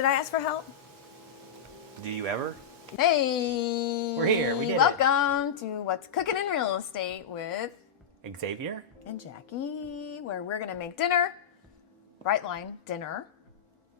Did I ask for help? Do you ever? Hey! We're here. We did it. Welcome to What's Cooking in Real Estate with Xavier? and Jackie, where we're going to make dinner. Bright line, dinner.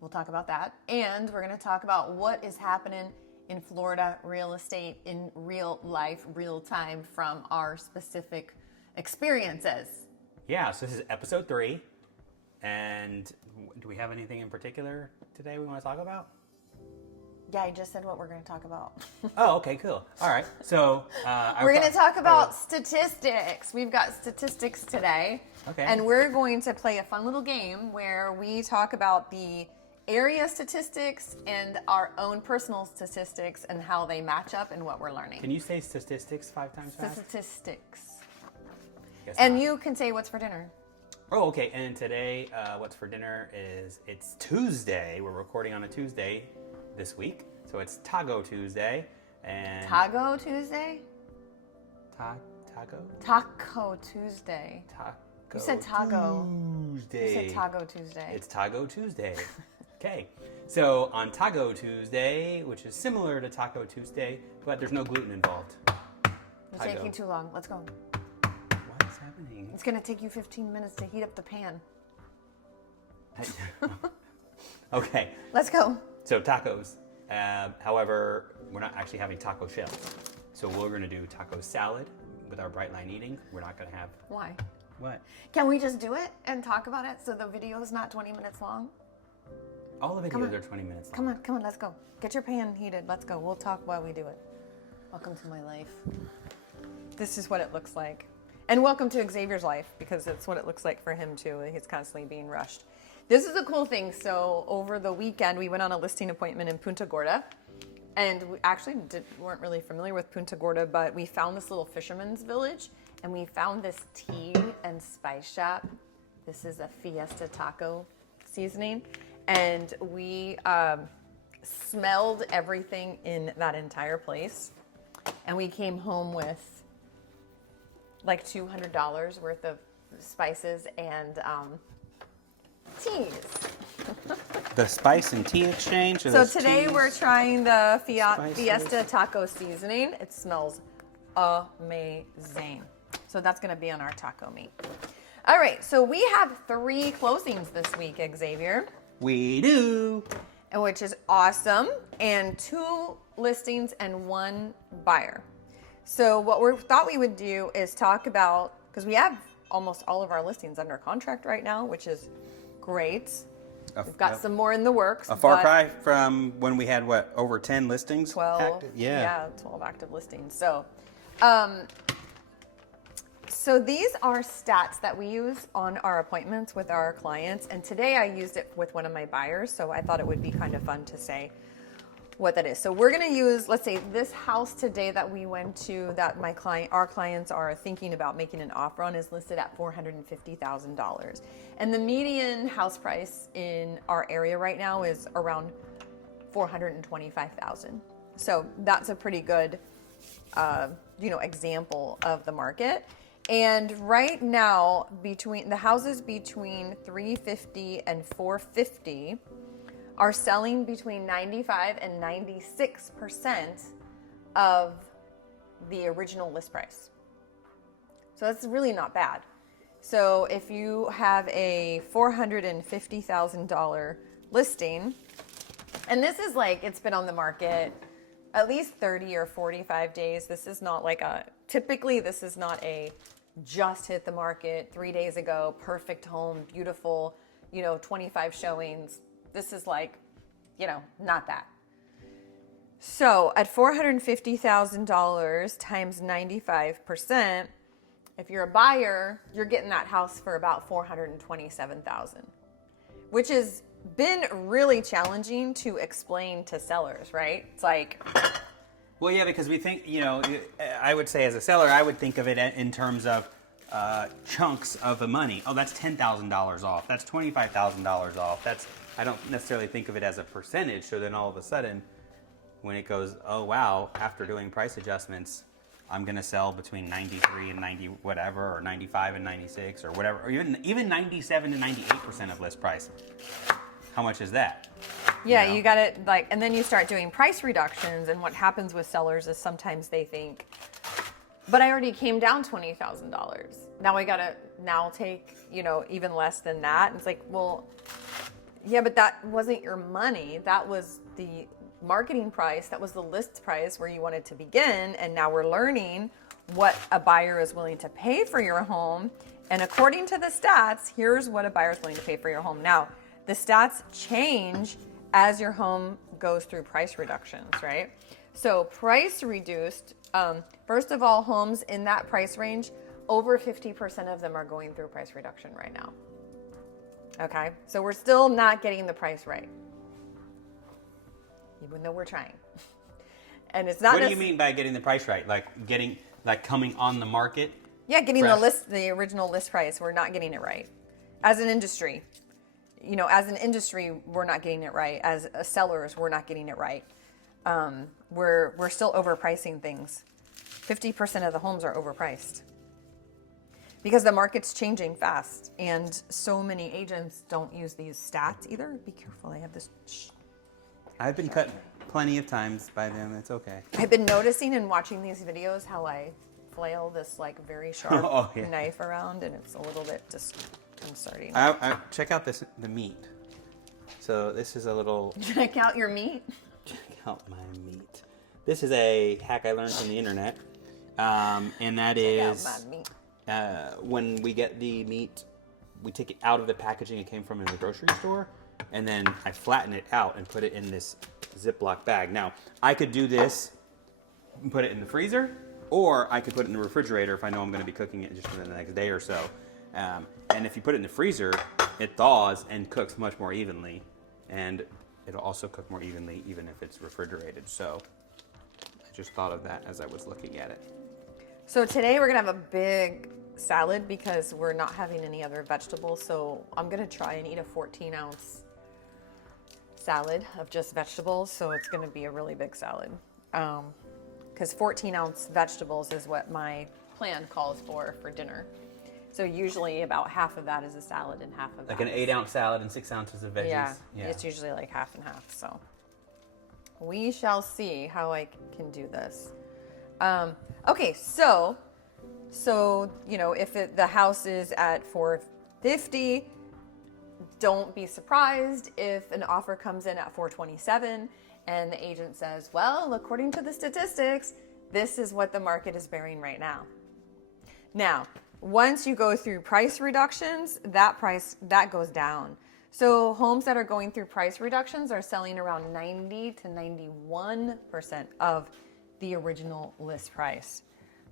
We'll talk about that. And we're going to talk about what is happening in Florida real estate in real life, real time from our specific experiences. Yeah, so this is episode 3. And do we have anything in particular today we want to talk about? Yeah, I just said what we're going to talk about. Oh, okay, cool. All right. So We're going to talk about statistics. We've got statistics today. Okay. And we're going to play a fun little game where we talk about the area statistics and our own personal statistics and how they match up and what we're learning. Can you say statistics 5 times fast? Statistics. Guess And not. you can say what's for dinner. Oh, okay. And today, what's for dinner is it's Tuesday. We're recording on a Tuesday this week. So it's Taco Tuesday. And Taco Tuesday? Taco? Taco Tuesday. Taco. You said taco. Tuesday. You said Taco Tuesday. It's Taco Tuesday. Okay. So on Taco Tuesday, which is similar to Taco Tuesday, but there's no gluten involved. You're Taco. taking too long. Let's go. What is happening? It's going to take you 15 minutes to heat up the pan. Okay. Let's go. So tacos. However, we're not actually having taco shells. So we're going to do taco salad with our bright line eating. We're not going to have... Why? What? Can we just do it and talk about it so the video is not 20 minutes long? All the Come videos on. are 20 minutes long. Come on, let's go. Get your pan heated. Let's go. We'll talk while we do it. Welcome to my life. This is what it looks like. And welcome to Xavier's life, because it's what it looks like for him too. He's constantly being rushed. This is a cool thing. So over the weekend, we went on a listing appointment in Punta Gorda. And we actually weren't really familiar with Punta Gorda, but we found this little fisherman's village. And we found this tea and spice shop. This is a Fiesta taco seasoning. And we smelled everything in that entire place. And we came home with like $200 worth of spices and teas. The spice and tea exchange? So today we're trying the Spices. Fiesta taco seasoning. It smells amazing. So that's going to be on our taco meat. All right, so we have 3 closings this week, Xavier. We do. And which is awesome, and 2 listings and 1 buyer. So what we thought we would do is talk about, because we have almost all of our listings under contract right now, which is great. We've got some more in the works. A far but cry from when we had, what, over 10 listings? 12. active? Yeah. 12 active listings. So, so these are stats that we use on our appointments with our clients. And today I used it with one of my buyers. So I thought it would be kind of fun to say what that is. So we're going to use, let's say this house today that we went to that our clients are thinking about making an offer on is listed at $450,000. And the median house price in our area right now is around $425,000. So that's a pretty good, example of the market. And right now, between the houses between 350 and 450 are selling between 95 and 96% of the original list price. So that's really not bad. So if you have a $450,000 listing, and this is like, it's been on the market at least 30 or 45 days. This is not like typically this is not a just hit the market 3 days ago, perfect home, beautiful, 25 showings. This is like, not that. So at $450,000 times 95%, if you're a buyer, you're getting that house for about $427,000, which has been really challenging to explain to sellers, right? It's like, Well, yeah, because we think, I would say as a seller, I would think of it in terms of chunks of the money. Oh, that's $10,000 off. That's $25,000 off. I don't necessarily think of it as a percentage. So then all of a sudden, when it goes, oh, wow, after doing price adjustments, I'm going to sell between 93 and 90 whatever, or 95 and 96 or whatever, or even 97 to 98% of list price. How much is that? Yeah, know? you got it. Like, and then you start doing price reductions, and what happens with sellers is sometimes they think, but I already came down $20,000. Now I gotta take even less than that. And it's like, well, yeah, but that wasn't your money. That was the marketing price. That was the list price where you wanted to begin. And now we're learning what a buyer is willing to pay for your home. And according to the stats, here's what a buyer is willing to pay for your home. Now, the stats change as your home goes through price reductions, right? So price reduced, first of all, homes in that price range, over 50% of them are going through price reduction right now. Okay, so we're still not getting the price right, even though we're trying. And it's not. What do you mean by getting the price right? Like coming on the market? Yeah, getting Fresh. the original list price. We're not getting it right. As an industry, we're not getting it right. As sellers, we're not getting it right. We're still overpricing things. 50% of the homes are overpriced. Because the market's changing fast, and so many agents don't use these stats either. Be careful, I have this. I've been cut plenty of times by them. It's okay. I've been noticing and watching these videos how I flail this like very sharp Oh, yeah. knife around, and it's a little bit disconcerting. Check out the meat. So this is a little. Check out your meat. Check out my meat. This is a hack I learned from the internet, and that is. Check out my meat. When we get the meat, we take it out of the packaging it came from in the grocery store, and then I flatten it out and put it in this Ziploc bag. Now, I could do this and put it in the freezer, or I could put it in the refrigerator if I know I'm going to be cooking it just for the next day or so. And if you put it in the freezer, it thaws and cooks much more evenly, and it'll also cook more evenly even if it's refrigerated. So I just thought of that as I was looking at it. So today we're gonna have a big salad because we're not having any other vegetables. So I'm gonna try and eat a 14-ounce salad of just vegetables. So it's gonna be a really big salad. Because 14-ounce vegetables is what my plan calls for dinner. So usually about half of that is a salad and half of that Like an 8-ounce salad and 6 ounces of veggies. Yeah, it's usually like half and half. So we shall see how I can do this. Okay, so if the house is at $450, don't be surprised if an offer comes in at $427 and the agent says, well, according to the statistics, this is what the market is bearing right now. Now, once you go through price reductions, that goes down. So homes that are going through price reductions are selling around 90 to 91% of the original list price.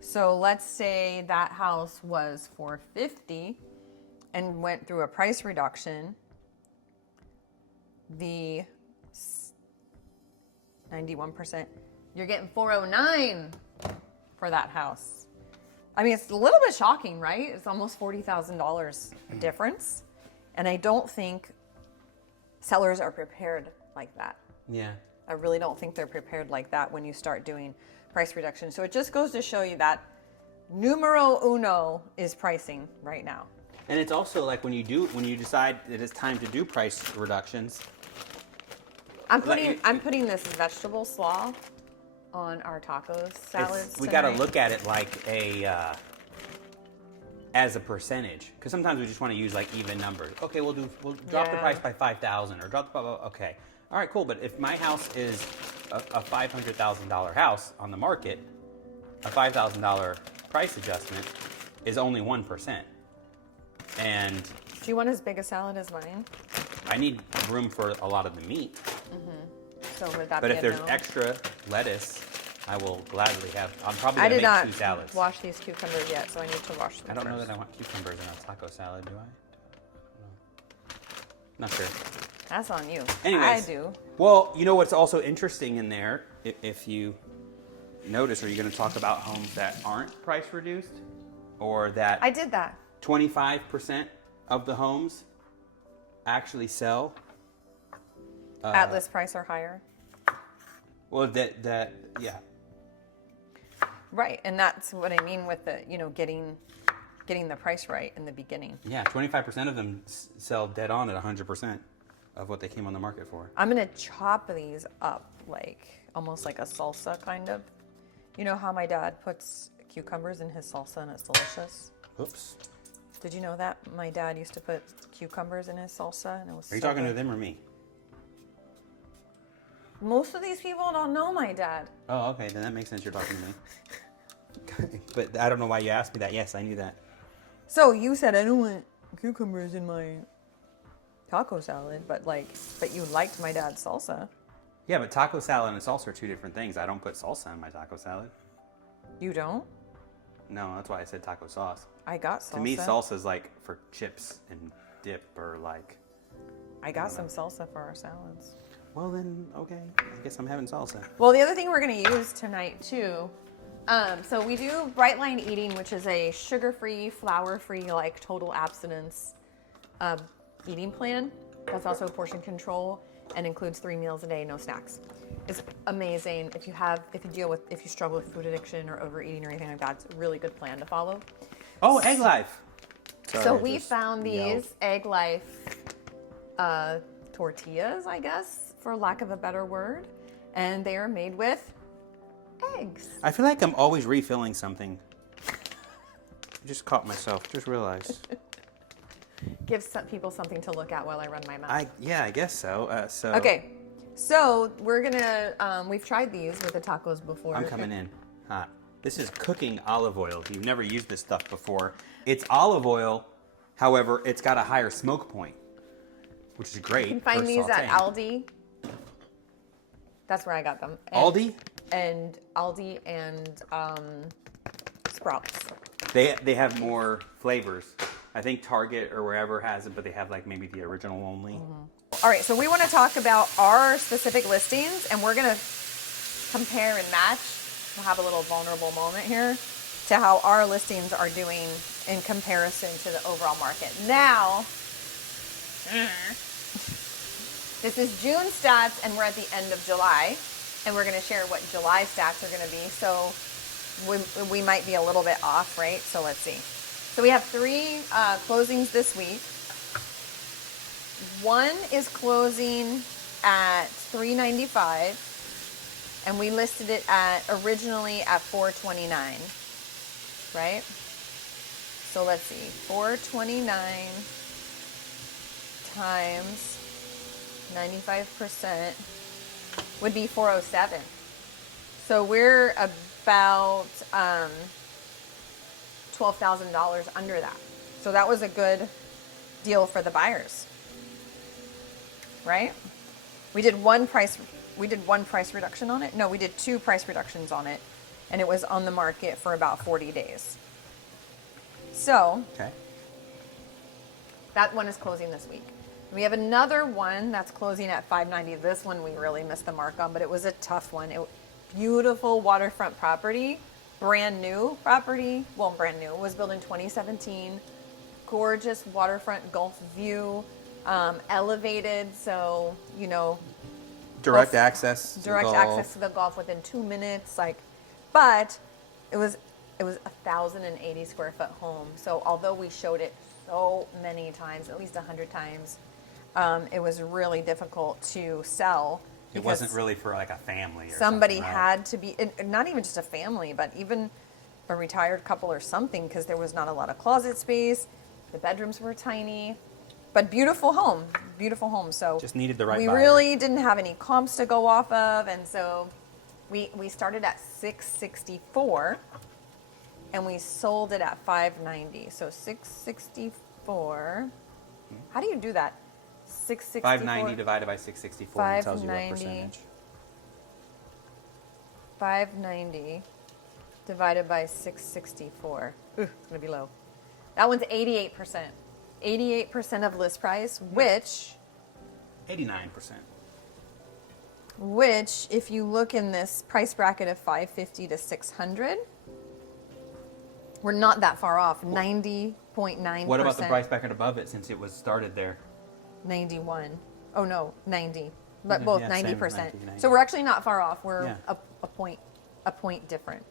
So let's say that house was $450 and went through a price reduction. The 91%, you're getting $409 for that house. I mean, it's a little bit shocking, right? It's almost $40,000 difference. And I don't think sellers are prepared like that. Yeah. I really don't think they're prepared like that when you start doing price reduction. So it just goes to show you that numero uno is pricing right now. And it's also like when you decide that it's time to do price reductions. I'm putting this vegetable slaw on our tacos salads. We got to look at it like as a percentage, because sometimes we just want to use like even numbers. Okay, we'll drop the price by 5,000 or drop the okay. All right, cool. But if my house is a $500,000 house on the market, a $5,000 price adjustment is only 1%. And Do you want as big a salad as mine? I need room for a lot of the meat. So would that But be if a there's no? extra lettuce, I will gladly have. I'm probably I gonna did make not 2 salads. wash these cucumbers yet, so I need to wash them I don't know first. that I want cucumbers in a taco salad, do I? No. Not sure. That's on you. Anyways. I do. Well, you know what's also interesting in there, if you notice, are you going to talk about homes that aren't price reduced? Or that I did that. 25% of the homes actually sell? At list price or higher. Well, yeah. Right, and that's what I mean with the, getting the price right in the beginning. Yeah, 25% of them sell dead on at 100% of what they came on the market for. I'm gonna chop these up like almost like a salsa kind of. You know how my dad puts cucumbers in his salsa and it's delicious? Oops. Did you know that? My dad used to put cucumbers in his salsa and it was Are you so talking to good. them or me? Most of these people don't know my dad. Oh, okay. Then that makes sense. You're talking to me. But I don't know why you asked me that. Yes, I knew that. So you said I don't want cucumbers in my taco salad, but you liked my dad's salsa. Yeah, but taco salad and salsa are two different things. I don't put salsa in my taco salad. You don't? No, that's why I said taco sauce. I got salsa. To me, salsa is like for chips and dip or like. I got some salsa for our salads. Well then, okay. I guess I'm having salsa. Well, the other thing we're going to use tonight too, so we do Bright Line Eating, which is a sugar-free, flour-free, like total abstinence eating plan. That's also portion control and includes 3 meals a day, no snacks. It's amazing. If you struggle with food addiction or overeating or anything like that, it's a really good plan to follow. Oh, Egg Life. So Sorry, we just found yelled. these Egg Life tortillas, I guess, for lack of a better word, and they are made with eggs. I feel like I'm always refilling something. I just caught myself. Just realized. Give some people something to look at while I run my mouth. I guess so. Okay, so we're gonna, we've tried these with the tacos before. I'm coming in hot. This is cooking olive oil. You've never used this stuff before. It's olive oil, however, it's got a higher smoke point, which is great. You can find for these at sauteing. Aldi. That's where I got them. Aldi? And Aldi and Sprouts. They have more flavors. I think Target or wherever has it, but they have like maybe the original only. Mm-hmm. All right, so we want to talk about our specific listings, and we're going to compare and match. We'll have a little vulnerable moment here to how our listings are doing in comparison to the overall market. Now, this is June stats, and we're at the end of July, and we're going to share what July stats are going to be. So we might be a little bit off, right? So let's see. So we have 3 closings this week. One is closing at $395, and we listed it originally at $429, right? So let's see, $429 times 95% would be $407. So we're about $12,000 under that. So that was a good deal for the buyers, right? We did one price reduction on it. No, we did 2 price reductions on it, and it was on the market for about 40 days. So Okay. that one is closing this week. We have another one that's closing at $590. This one we really missed the mark on, but it was a tough one. Beautiful waterfront property, brand new property. Well, brand new. It was built in 2017. Gorgeous waterfront Gulf view, elevated, so Direct access. to the direct Gulf. access to the Gulf within 2 minutes. But it was a 1,080 square foot home. So although we showed it so many times, at least 100 times, it was really difficult to sell. It wasn't really for like a family or Somebody something, right? had to be, not even just a family, but even a retired couple or something, because there was not a lot of closet space. The bedrooms were tiny, but beautiful home. So Just needed the right we buyer. really didn't have any comps to go off of, and so we started at $664, and we sold it at $590. So $664. How do you do that? $664. 590 divided by 664 and tells you what 590. percentage. 590 divided by 664. Ooh, it's gonna be low. That one's 88%. 88% of list price, which 89%. if you look in this price bracket of 550 to 600, we're not that far off. 90.9%. What about the price bracket above it since it was started there? 91. Oh no, 90. But Yeah, both yeah, 90%. same, 90. So we're actually not far off. We're Yeah. a point different.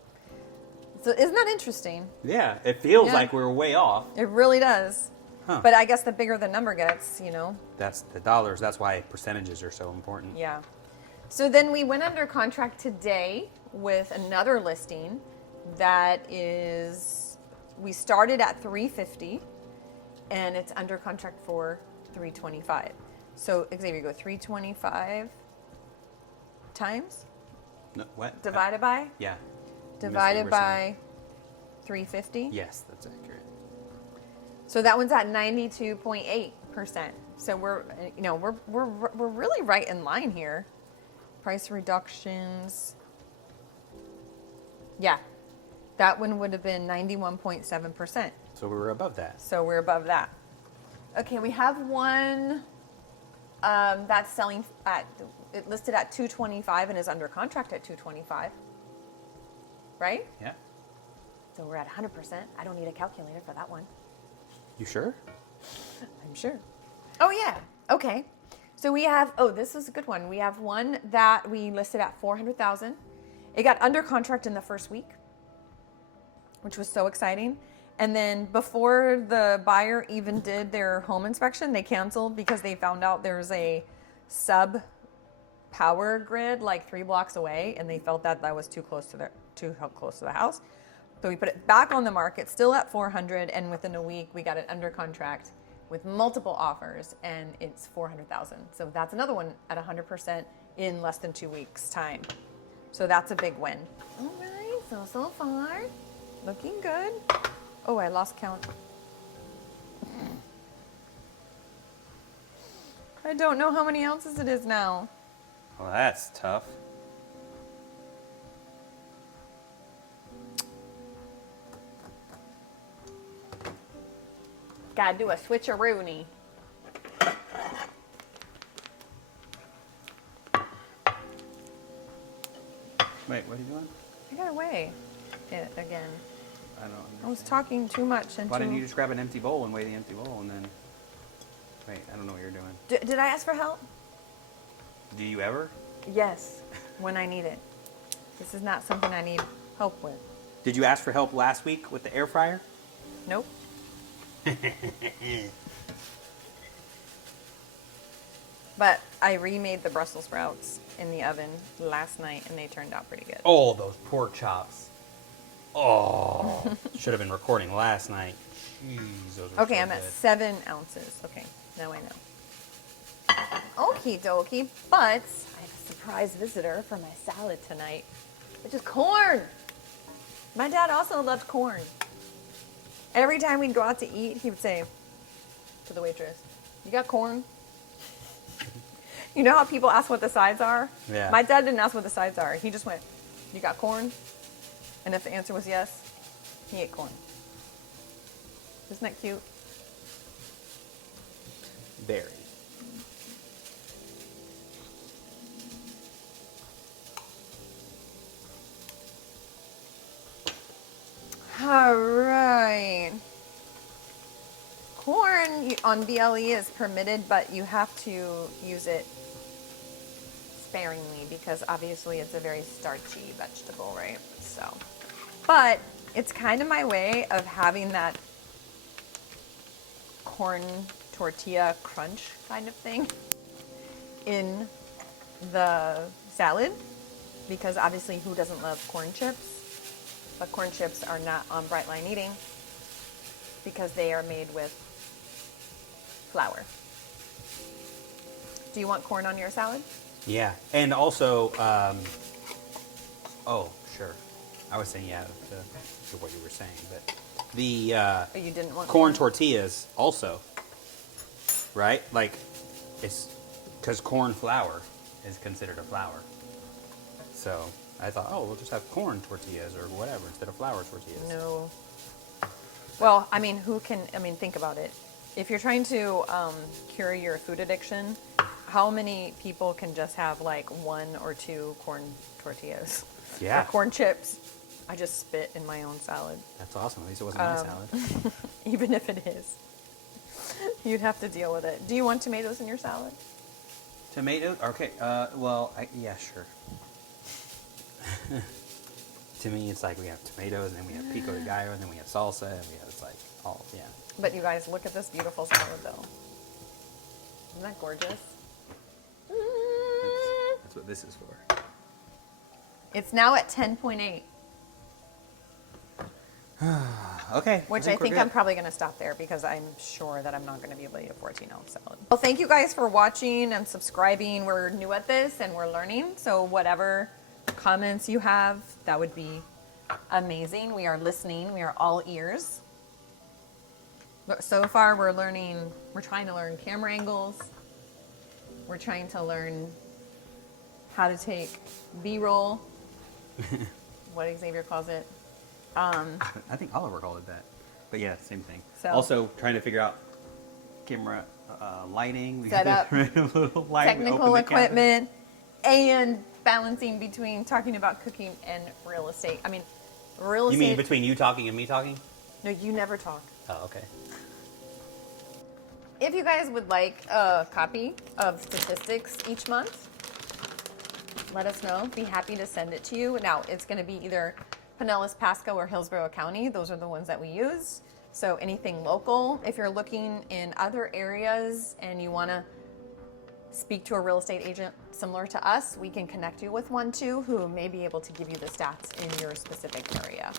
So isn't that interesting? Yeah, it feels Yeah. like we're way off. It really does. Huh. But I guess the bigger the number gets, That's the dollars. That's why percentages are so important. Yeah. So then we went under contract today with another listing that is, we started at 350 and it's under contract for 325. So Xavier, go 325 times No, what? divided by Yeah. divided by 350. Yes, that's accurate. So that one's at 92.8%. So we're really right in line here. Price reductions. Yeah. That one would have been 91.7%. So we were above that. So we're above that. Okay, we have one that's selling at, it listed at 225 and is under contract at 225. Right? Yeah. So we're at 100%. I don't need a calculator for that one. You sure? I'm sure. Oh, yeah. Okay. So we have, this is a good one. We have one that we listed at 400,000. It got under contract in the first week, which was so exciting. And then before the buyer even did their home inspection, they canceled because they found out there's a sub power grid like 3 blocks away, and they felt that was too close to the house. So we put it back on the market, still at 400, and within a week we got it under contract with multiple offers, and it's 400,000. So that's another one at 100% in less than 2 weeks' time. So that's a big win. All right, so far, looking good. Oh, I lost count. I don't know how many ounces it is now. Well, that's tough. Gotta do a switcheroonie. Wait, what are you doing? I gotta weigh it again. I don't I was talking too much and Why didn't you just grab an empty bowl and weigh the empty bowl and then... Wait, I don't know what you're doing. Did I ask for help? Do you ever? Yes, when I need it. This is not something I need help with. Did you ask for help last week with the air fryer? Nope. But I remade the Brussels sprouts in the oven last night and they turned out pretty good. Oh, those pork chops. Oh, should have been recording last night. Jeez, those were Okay, so I'm at good. 7 ounces. Okay, now I know. Okie dokie, but I have a surprise visitor for my salad tonight, which is corn. My dad also loved corn. Every time we'd go out to eat, he would say to the waitress, "You got corn?" You know how people ask what the sides are? Yeah. My dad didn't ask what the sides are. He just went, "You got corn?" And if the answer was yes, he ate corn. Isn't that cute? Very. All right. Corn on BLE is permitted, but you have to use it sparingly because obviously it's a very starchy vegetable, right? So, but it's kind of my way of having that corn tortilla crunch kind of thing in the salad because obviously who doesn't love corn chips? But corn chips are not on Bright Line Eating because they are made with flour. Do you want corn on your salad? Yeah, and also, oh, sure. I was saying, yeah, to what you were saying, but the Or you didn't want corn tortillas also, right? Like, it's because corn flour is considered a flour. So I thought, oh, we'll just have corn tortillas or whatever instead of flour tortillas. No. Well, I mean, think about it. If you're trying to cure your food addiction, how many people can just have like 1 or 2 corn tortillas? Yeah. Or corn chips. I just spit in my own salad. That's awesome. At least it wasn't my salad. Even if it is. You'd have to deal with it. Do you want tomatoes in your salad? Tomatoes? Okay. Well, yeah, sure. To me, it's like we have tomatoes, and then we have pico de gallo, and then we have salsa, and we have, it's like, all, yeah. But you guys, look at this beautiful salad, though. Isn't that gorgeous? That's what this is for. It's now at 10.8, Okay. which I we're think good. I'm probably going to stop there because I'm sure that I'm not going to be able to eat a 14-ounce salad. Well, thank you guys for watching and subscribing. We're new at this and we're learning. So whatever comments you have, that would be amazing. We are listening. We are all ears. But so far, we're trying to learn camera angles. We're trying to learn how to take B-roll, what Xavier calls it. I think Oliver called it that. But yeah, same thing. So- Also, trying to figure out camera lighting. We Setup, got a little light. We technical opened the cabinet. equipment, and balancing between talking about cooking and real estate. I mean, real You estate. mean between you talking and me talking? No, you never talk. Oh, okay. If you guys would like a copy of statistics each month, let us know. Be happy to send it to you. Now, it's going to be either Pinellas, Pasco, or Hillsborough County. Those are the ones that we use. So anything local. If you're looking in other areas and you want to speak to a real estate agent similar to us, we can connect you with one too who may be able to give you the stats in your specific area.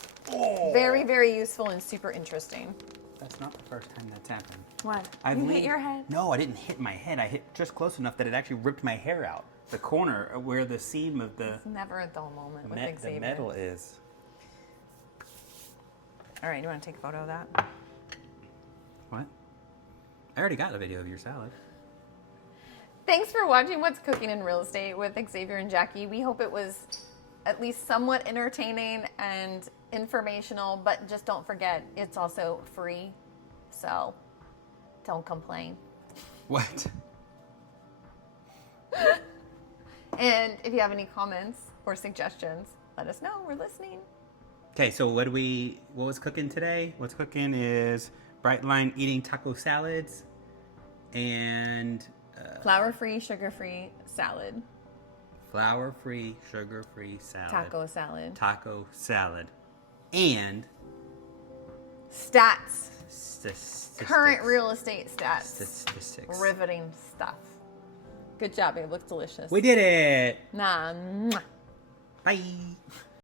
Very, very useful and super interesting. That's not the first time that's happened. What? I've You hit leaned- your head? No, I didn't hit my head. I hit just close enough that it actually ripped my hair out. The corner where the seam of the, It's never a dull moment with the Xavier. metal is. All right, you want to take a photo of that? What? I already got a video of your salad. Thanks for watching What's Cooking in Real Estate with Xavier and Jackie. We hope it was at least somewhat entertaining and informational, but just don't forget, it's also free. So don't complain. What? And if you have any comments or suggestions, let us know. We're listening. Okay, so what was cooking today? What's cooking is Brightline eating taco salads and Flour-free, sugar-free salad. flour-free, sugar-free salad. Taco salad. Taco salad. And Stats. statistics. Current real estate stats. Statistics. Riveting stuff. Good job, babe. Looks delicious. We did it. Nah. Mwah. Bye.